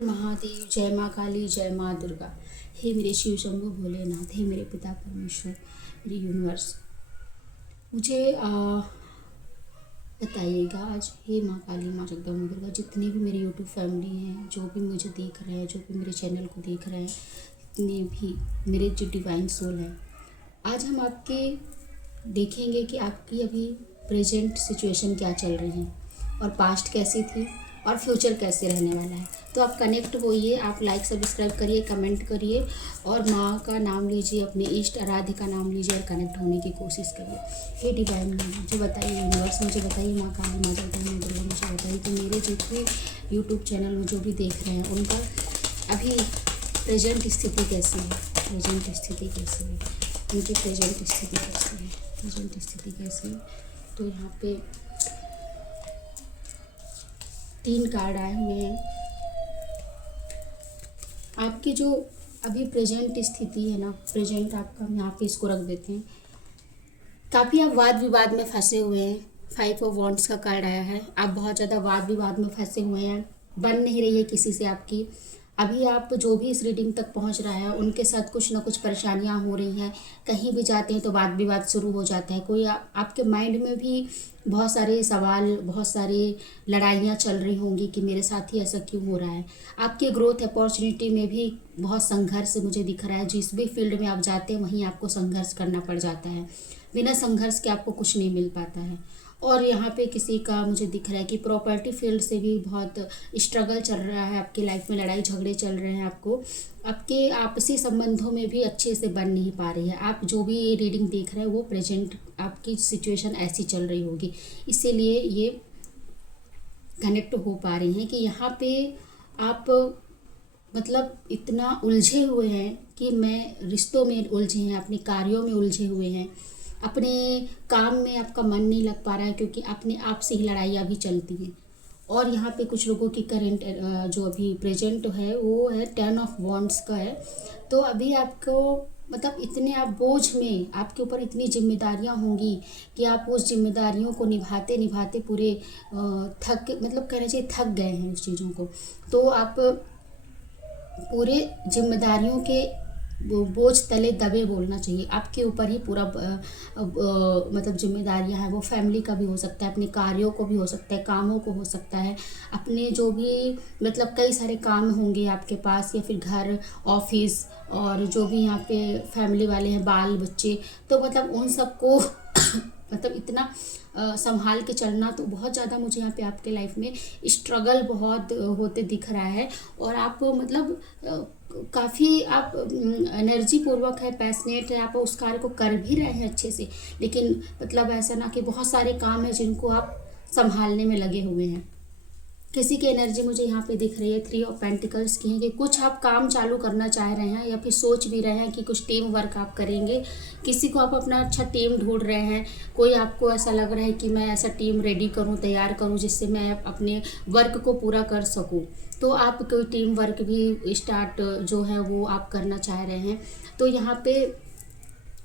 महादेव, जय माँ काली, जय माँ दुर्गा। हे मेरे शिव शंभु भोलेनाथ, हे मेरे पिता परमेश्वर, मेरे यूनिवर्स, मुझे बताइएगा आज। हे माँ काली, माँ जगदम्बा दुर्गा, जितने भी मेरी यूट्यूब फैमिली हैं, जो भी मुझे देख रहे हैं, जो भी मेरे चैनल को देख रहे हैं, जितने भी मेरे जो डिवाइन सोल हैं, आज हम आपके देखेंगे कि आपकी अभी प्रेजेंट सिचुएशन क्या चल रही है और पास्ट कैसी थी और फ्यूचर कैसे रहने वाला है। तो आप कनेक्ट होइए, आप लाइक सब्सक्राइब करिए, कमेंट करिए और माँ का नाम लीजिए, अपने इष्ट आराध्य का नाम लीजिए और कनेक्ट होने की कोशिश करिए। हे डिवाइन मुझे बताइए, यूनिवर्स मुझे बताइए, माँ काली, माँ जगदम्बा दुर्गा मुझे बताइए कि मेरे जितने यूट्यूब चैनल में जो भी देख रहे हैं उनका अभी प्रेजेंट स्थिति कैसी है, प्रेजेंट स्थिति कैसी है, उनकी प्रेजेंट स्थिति कैसी है, प्रेजेंट स्थिति कैसी है। तो यहाँ पे 3 कार्ड आए हुए हैं। आपकी जो अभी प्रेजेंट स्थिति है ना, प्रेजेंट आपका, हम यहाँ पे इसको रख देते हैं। काफ़ी आप वाद विवाद में फंसे हुए हैं। 5 ऑफ वॉन्ड्स का कार्ड आया है। आप बहुत ज़्यादा वाद विवाद में फंसे हुए हैं, बन नहीं रही है किसी से आपकी। अभी आप जो भी इस रीडिंग तक पहुंच रहा है उनके साथ कुछ ना कुछ परेशानियां हो रही हैं। कहीं भी जाते हैं तो वाद विवाद शुरू हो जाता है। कोई आपके माइंड में भी बहुत सारे सवाल, बहुत सारी लड़ाइयाँ चल रही होंगी कि मेरे साथ ही ऐसा क्यों हो रहा है। आपके ग्रोथ अपॉर्चुनिटी में भी बहुत संघर्ष मुझे दिख रहा है। जिस भी फील्ड में आप जाते हैं वहीं आपको संघर्ष करना पड़ जाता है। बिना संघर्ष के आपको कुछ नहीं मिल पाता है। और यहाँ पे किसी का मुझे दिख रहा है कि प्रॉपर्टी फील्ड से भी बहुत स्ट्रगल चल रहा है। आपकी लाइफ में लड़ाई झगड़े चल रहे हैं। आपके आपसी संबंधों में भी अच्छे से बन नहीं पा रही है। आप जो भी ये रीडिंग देख रहे हैं वो प्रेजेंट आपकी सिचुएशन ऐसी चल रही होगी, इसीलिए ये कनेक्ट हो पा रही हैं कि यहाँ पे आप मतलब इतना उलझे हुए हैं कि मैं रिश्तों में उलझे हैं, अपने कार्यों में उलझे हुए हैं, अपने काम में आपका मन नहीं लग पा रहा है क्योंकि अपने आप से ही लड़ाइयाँ भी चलती हैं। और यहाँ पे कुछ लोगों की करंट जो अभी प्रेजेंट है वो है 10 ऑफ वॉन्ड्स का है। तो अभी आपको मतलब इतने आप बोझ में, आपके ऊपर इतनी जिम्मेदारियाँ होंगी कि आप उस जिम्मेदारियों को निभाते निभाते पूरे थक, मतलब कहना चाहिए थक गए हैं उस चीज़ों को। तो आप पूरे जिम्मेदारियों के बोझ तले दबे बोलना चाहिए। आपके ऊपर ही पूरा मतलब जिम्मेदारियां हैं। वो फैमिली का भी हो सकता है, अपने कार्यों को भी हो सकता है, कामों को हो सकता है, अपने जो भी मतलब कई सारे काम होंगे आपके पास, या फिर घर, ऑफिस, और जो भी यहाँ पे फैमिली वाले हैं, बाल बच्चे, तो मतलब उन सबको मतलब इतना संभाल के चलना तो बहुत ज़्यादा मुझे यहाँ पे आपके लाइफ में स्ट्रगल बहुत होते दिख रहा है। और आप मतलब काफ़ी आप एनर्जी पूर्वक है, पैशनेट है, आप उस कार्य को कर भी रहे हैं अच्छे से, लेकिन मतलब ऐसा ना कि बहुत सारे काम हैं जिनको आप संभालने में लगे हुए हैं। किसी की एनर्जी मुझे यहाँ पे दिख रही है 3 ऑफ पेंटिकल्स की है कि कुछ आप काम चालू करना चाह रहे हैं या फिर सोच भी रहे हैं कि कुछ टीम वर्क आप करेंगे। किसी को आप अपना अच्छा टीम ढूंढ रहे हैं। कोई आपको ऐसा लग रहा है कि मैं ऐसा टीम रेडी करूँ, तैयार करूँ जिससे मैं अपने वर्क को पूरा कर सकूँ। तो आप कोई टीम वर्क भी स्टार्ट जो है वो आप करना चाह रहे हैं। तो यहाँ पे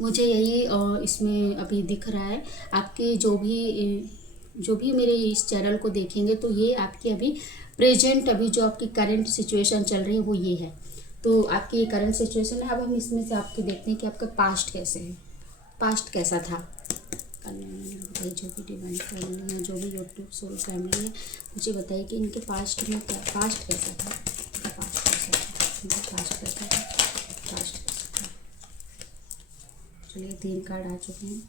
मुझे यही इसमें अभी दिख रहा है। आपके जो भी मेरे इस चैनल को देखेंगे तो ये आपकी अभी प्रेजेंट, अभी जो आपकी करंट सिचुएशन चल रही है वो ये है। तो आपकी ये करंट सिचुएशन है। अब हम इसमें से आपके देखते हैं कि आपका पास्ट कैसे है, पास्ट कैसा था। भाई जो भी डिवाइन फैमिली है, जो भी यूट्यूब सोल फैमिली है, मुझे बताइए कि इनके पास्ट में क्या, पास्ट कैसा था, इनका पास्ट कैसा था, इनका पास्ट कैसा था, पास्ट कैसा था। चलिए 3 कार्ड आ चुके हैं।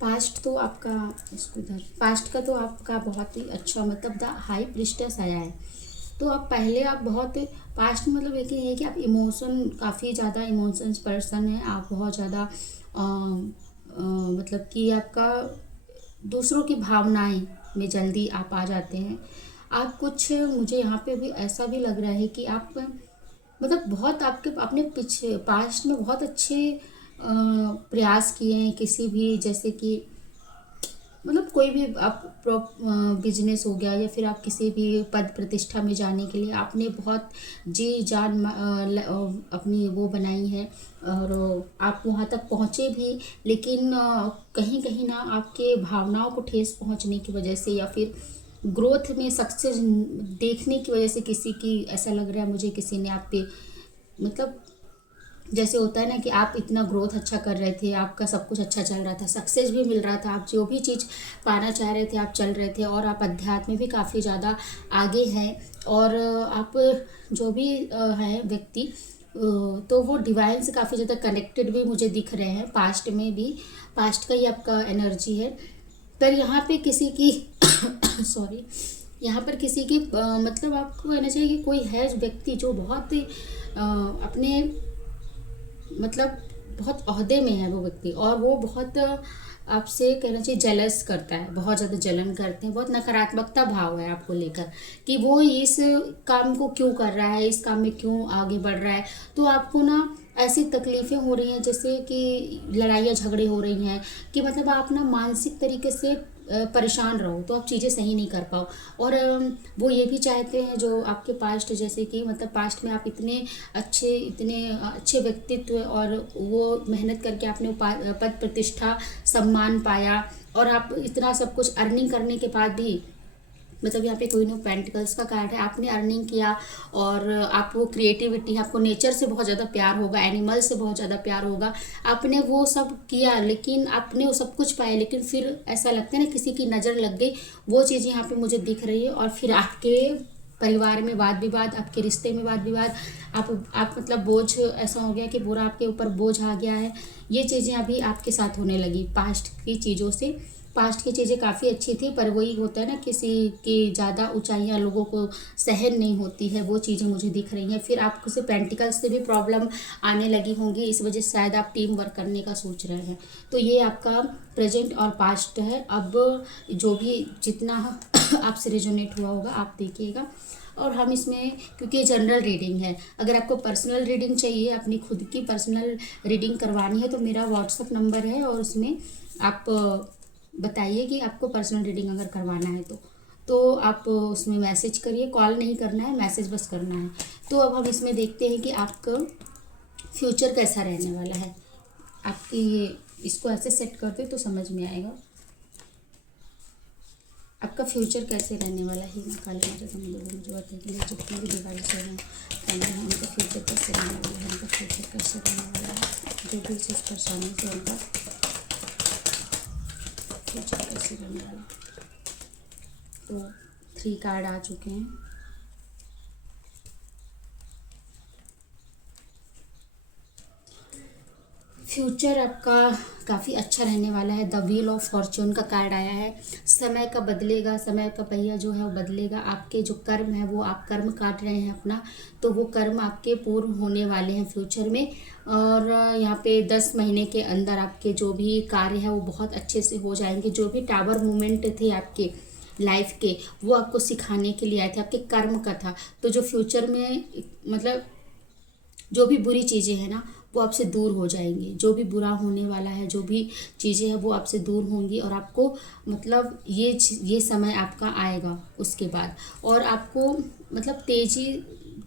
पास्ट तो आपका, इसको इधर, पास्ट का तो आपका बहुत ही अच्छा, मतलब द हाई प्रिस्टेस आया है। तो आप पहले आप बहुत पास्ट में मतलब ये है कि आप इमोशन, काफ़ी ज़्यादा इमोशंस पर्सन हैं आप, बहुत ज़्यादा मतलब कि आपका दूसरों की भावनाएं में जल्दी आप आ जाते हैं। आप कुछ, मुझे यहाँ पे भी ऐसा भी लग रहा है कि आप मतलब बहुत आपके अपने पीछे पास्ट में बहुत अच्छे प्रयास किए हैं किसी भी, जैसे कि मतलब कोई भी आप बिजनेस हो गया, या फिर आप किसी भी पद प्रतिष्ठा में जाने के लिए आपने बहुत जी जान अपनी वो बनाई है, और आप वहाँ तक पहुँचे भी। लेकिन कहीं कहीं ना आपके भावनाओं को ठेस पहुँचने की वजह से, या फिर ग्रोथ में सक्सेस देखने की वजह से, किसी की ऐसा लग रहा है मुझे, किसी ने आप पे मतलब जैसे होता है ना कि आप इतना ग्रोथ अच्छा कर रहे थे, आपका सब कुछ अच्छा चल रहा था, सक्सेस भी मिल रहा था, आप जो भी चीज़ पाना चाह रहे थे आप चल रहे थे, और आप अध्यात्म में भी काफ़ी ज़्यादा आगे हैं। और आप जो भी हैं व्यक्ति, तो वो डिवाइन से काफ़ी ज़्यादा कनेक्टेड भी मुझे दिख रहे हैं, पास्ट में भी, पास्ट का ही आपका एनर्जी है। पर यहाँ पे किसी की सॉरी, यहाँ पर किसी की मतलब आपको कहना चाहिए कि कोई है व्यक्ति जो बहुत अपने मतलब बहुत ओहदे में है वो व्यक्ति, और वो बहुत आपसे कहना चाहिए जेलस करता है, बहुत ज़्यादा जलन करते हैं, बहुत नकारात्मकता भाव है आपको लेकर कि वो इस काम को क्यों कर रहा है, इस काम में क्यों आगे बढ़ रहा है। तो आपको ना ऐसी तकलीफ़ें हो रही हैं, जैसे कि लड़ाइयाँ झगड़े हो रही हैं, कि मतलब आप ना मानसिक तरीके से परेशान रहो, तो आप चीज़ें सही नहीं कर पाओ। और वो ये भी चाहते हैं जो आपके पास्ट, जैसे कि मतलब पास्ट में आप इतने अच्छे व्यक्तित्व, और वो मेहनत करके आपने पद प्रतिष्ठा सम्मान पाया, और आप इतना सब कुछ अर्निंग करने के बाद भी, मतलब यहाँ पे क्वीन ऑफ पेंटिकल्स का कार्ड है, आपने अर्निंग किया, और आपको क्रिएटिविटी, आपको नेचर से बहुत ज़्यादा प्यार होगा, एनिमल से बहुत ज़्यादा प्यार होगा, आपने वो सब किया, लेकिन आपने वो सब कुछ पाया, लेकिन फिर ऐसा लगता है ना किसी की नज़र लग गई, वो चीज़ यहाँ पे मुझे दिख रही है। और फिर आपके परिवार में वाद विवाद, आपके रिश्ते में वाद विवाद, आप मतलब बोझ, ऐसा हो गया कि पूरा आपके ऊपर बोझ आ गया है। ये चीज़ें अभी आपके साथ होने लगी पास्ट की चीज़ों से। पास्ट की चीज़ें काफ़ी अच्छी थी, पर वही होता है ना, किसी की ज़्यादा ऊंचाइयां लोगों को सहन नहीं होती है, वो चीज़ें मुझे दिख रही हैं। फिर आपको से पेंटिकल्स से भी प्रॉब्लम आने लगी होंगी, इस वजह से शायद आप टीम वर्क करने का सोच रहे हैं। तो ये आपका प्रेजेंट और पास्ट है। अब जो भी जितना आपसे रिजोनेट हुआ होगा आप देखिएगा। और हम इसमें, क्योंकि ये जनरल रीडिंग है, अगर आपको पर्सनल रीडिंग चाहिए, अपनी खुद की पर्सनल रीडिंग करवानी है, तो मेरा व्हाट्सअप नंबर है, और उसमें आप बताइए कि आपको पर्सनल रीडिंग अगर करवाना है तो आप उसमें मैसेज करिए, कॉल नहीं करना है, मैसेज बस करना है। तो अब हम इसमें देखते हैं कि आपका फ्यूचर कैसा रहने वाला है। आपकी ये इसको ऐसे सेट करते तो समझ में आएगा आपका फ्यूचर कैसे रहने वाला है। मैं काले माता तुम लोगों मुझे बताइए, जितने भी डिवाइस हैं उनका फ्यूचर कैसे रहने वाला है, उनका फ्यूचर कैसे रहने वाला है, जो भी चीज़ परेशानी से उनका फ्यूचर कैसे रहने वाला। तो 3 कार्ड आ चुके हैं। फ्यूचर आपका काफ़ी अच्छा रहने वाला है। द व्हील ऑफ फॉर्च्यून का कार्ड आया है। समय का बदलेगा, समय का पहिया जो है वो बदलेगा। आपके जो कर्म है, वो आप कर्म काट रहे हैं अपना, तो वो कर्म आपके पूर्ण होने वाले हैं फ्यूचर में। और यहाँ पे 10 महीने के अंदर आपके जो भी कार्य है वो बहुत अच्छे से हो जाएंगे। जो भी टावर मूवमेंट थे आपके लाइफ के, वो आपको सिखाने के लिए आए थे, आपके कर्म का था। तो जो फ्यूचर में मतलब जो भी बुरी चीज़ें हैं ना, वो आपसे दूर हो जाएंगी। जो भी बुरा होने वाला है, जो भी चीज़ें हैं, वो आपसे दूर होंगी। और आपको मतलब ये समय आपका आएगा उसके बाद, और आपको मतलब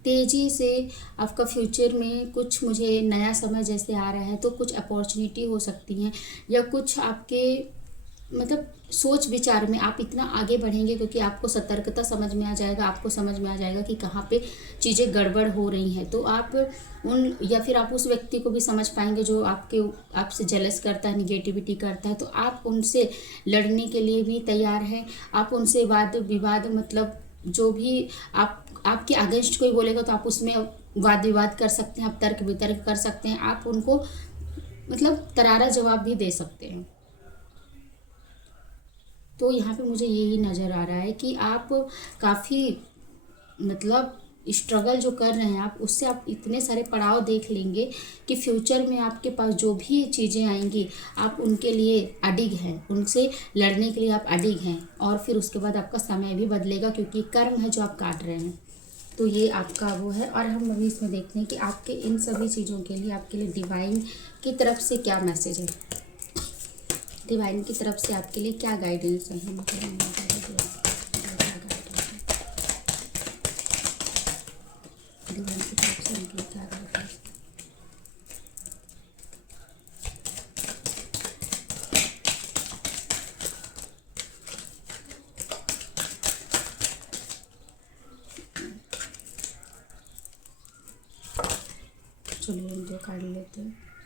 तेज़ी से आपका फ्यूचर में कुछ, मुझे नया समय जैसे आ रहा है, तो कुछ अपॉर्चुनिटी हो सकती हैं, या कुछ आपके मतलब सोच विचार में आप इतना आगे बढ़ेंगे, क्योंकि आपको सतर्कता समझ में आ जाएगा, आपको समझ में आ जाएगा कि कहाँ पे चीज़ें गड़बड़ हो रही हैं। तो आप या फिर आप उस व्यक्ति को भी समझ पाएंगे जो आपसे जेलस करता है, निगेटिविटी करता है, तो आप उनसे लड़ने के लिए भी तैयार हैं। आप उनसे वाद विवाद, मतलब जो भी आपके अगेंस्ट कोई बोलेगा तो आप उसमें वाद विवाद कर सकते हैं, आप तर्क वितर्क कर सकते हैं, आप उनको मतलब करारा जवाब भी दे सकते हैं। तो यहाँ पे मुझे यही नज़र आ रहा है कि आप काफ़ी मतलब स्ट्रगल जो कर रहे हैं आप, उससे आप इतने सारे पड़ाव देख लेंगे कि फ्यूचर में आपके पास जो भी चीज़ें आएंगी, आप उनके लिए अडिग हैं, उनसे लड़ने के लिए आप अडिग हैं। और फिर उसके बाद आपका समय भी बदलेगा, क्योंकि कर्म है जो आप काट रहे हैं। तो ये आपका वो है। और हम अभी इसमें देखते हैं कि आपके इन सभी चीज़ों के लिए आपके लिए डिवाइन की तरफ से क्या मैसेज है। डिवाइन की तरफ से आपके लिए क्या गाइडेंस है, मतलब क्या guidance है? डिवाइन की तरफ से उनके लिए क्या गाइडेंस है? चलिए दो कार्ड लेते हैं।